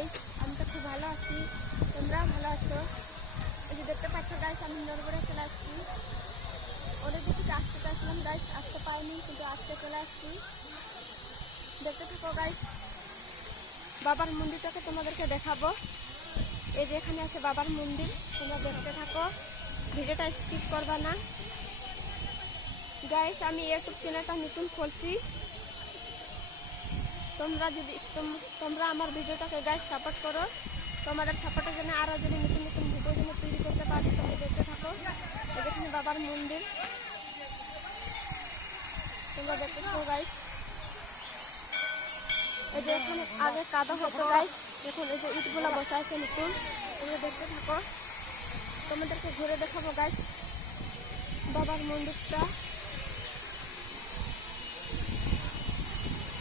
Guys, আমি তো খুব ভালো আছি, তোমরাও ভালো আছো। এই যে দেখতে পাচ্ছ গাইস, আমি নড়বড়ে চলে আসছি। ওদের দিকে আসতে চাইছিলাম গাইস, আসতে পাইনি, কিন্তু আজকে চলে আসছি। দেখতে থাকো গাইস, বাবার মন্দিরটাকে তোমাদেরকে দেখাবো। এই যে এখানে আছে বাবার মন্দির, তোমরা দেখতে থাকো, ভিডিওটা স্কিপ করবা না গাইস। আমি ইউটিউব চ্যানেলটা নতুন খুলছি, তোমরা আমার ভিডিওটাকে গাইস সাপোর্ট করো। তোমাদের সাপোর্টের জন্য আরও যদি নতুন নতুন ভিডিও জন্য তৈরি করতে পারি, তোমরা দেখতে থাকো। এখানে বাবার মন্দির, তোমরা দেখতে থাকো গাইস। এই যে এখানে আগে কাদা হতো গাইস, এখন এই যে ইটগুলো বসা আছে নতুন, তোমরা দেখতে থাকো। তোমাদেরকে ঘুরে দেখাবো গাইস বাবার মন্দিরটা।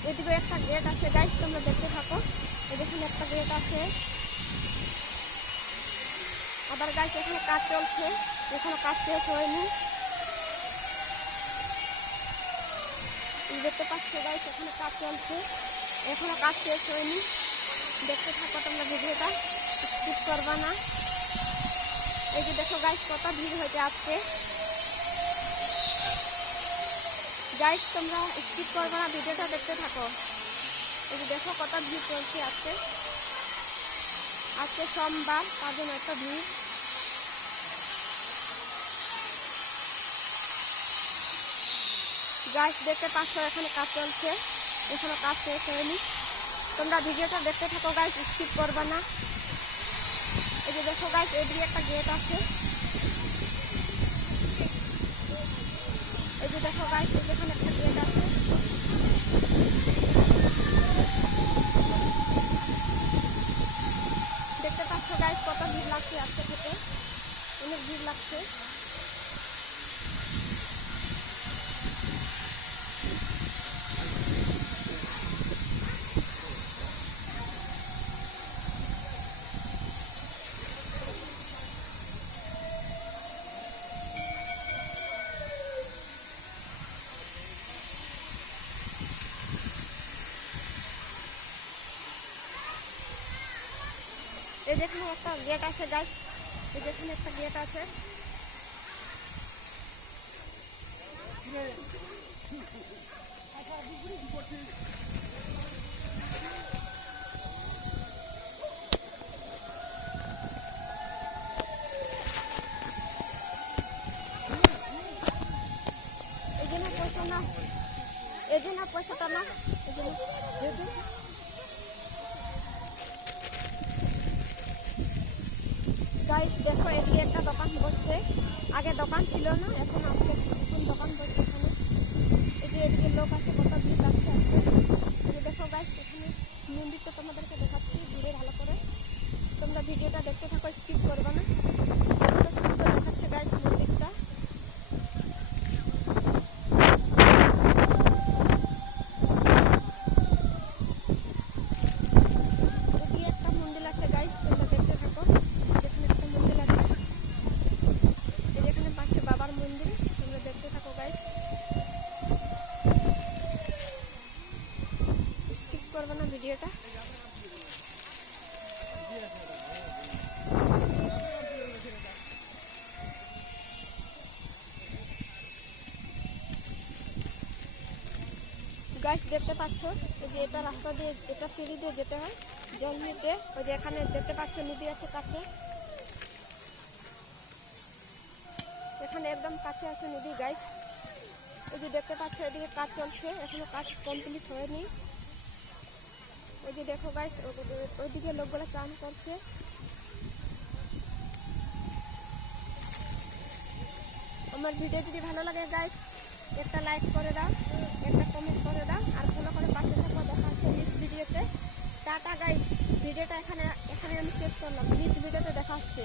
এদিকে একটা গেট আছে গাইস, তোমরা দেখতে থাকো। এখানে একটা গেট আছে, আবার গাইস এখানে কাজ চলছে, এখনো কাজ শেষ হয়নি। দেখতে পাচ্ছ গাইস, এখানে কাজ চলছে, এখনো কাজ শেষ হয়নি। দেখতে থাকো তোমরা, ভিডিওটা স্কিপ করবা না। এই যে দেখো গাইস, কত ভিড় হয়েছে আজকে গাইস, তোমরা স্কিপ করবা না, ভিডিওটা দেখতে থাকো। এই যে দেখো কত ভিড় চলছে আজকে, আজকে সোমবার, তার জন্য একটা ভিড়। গাইস দেখতে পাচ্ছ এখানে কাজ চলছে, এখনো কাজ শেষ হয়নি। তোমরা ভিডিওটা দেখতে থাকো গাইস, স্কিপ করবা না। এই যে দেখো গাইস, এদিকে একটা গেট আছে। এই যে দেখো গাইস, এখানে একটা গেট আছে। দেখতে পাচ্ছ গাইস, কত ভিড় লাগছে আজকে থেকে, অনেক ভিড় লাগছে। এই যেখানে একটা গেট আছে গাইস, এই যেখানে একটা গেট আছে। এই জন্য পয়সা না, এই জন্য পয়সাটা না, এই জন্য গাইস দেখো, এদিকে একটা দোকান বসছে, আগে দোকান ছিল না, এখন আছে, এখন দোকান বসছে এখানে। এই যে এদিকে লোক আছে, কত ভিড় লাগছে আজকে। এই যে দেখো গাইস, এখানে মন্দিরটা তোমাদেরকে দেখাচ্ছি ঘুরে ভালো করে। তোমরা ভিডিওটা দেখতে থাকো, স্কিপ করবে না। কত সুন্দর দেখাচ্ছে গাইস মন্দিরটা। এদিকে একটা মন্দির আছে গাইস, তোমরা দেখতে থাকো। যেখানে একটা মন্দির আছে, এই যেখানে পাচ্ছে বাবার মন্দির, তোমরা দেখতে থাকো গাইস, স্কিপ করবে না ভিডিওটা। গাইস দেখতে পাচ্ছ, এই যে এটা রাস্তা দিয়ে, এটা সিঁড়ি দিয়ে যেতে হয় জল নিতে। ওই যে এখানে দেখতে পাচ্ছ নদী আছে কাছে, এখানে একদম কাছে আছে নদী গাইস। এই যে দেখতে পাচ্ছ এদিকে কাজ চলছে, এখনো কাজ কমপ্লিট হয়নি। ওই যে দেখো গাইস, ওইদিকে লোকগুলো চান করছে। আমার ভিডিও যদি ভালো লাগে গাইস, একটা লাইক করে দাও, একটা কমেন্ট করে দাও, আর ফলো করে পাশে থাকো। দেখা হচ্ছে নেক্সট ভিডিওতে। টাটা গাইস, ভিডিওটা এখানে আমি শেষ করলাম, নেক্সট ভিডিওতে দেখা হচ্ছে।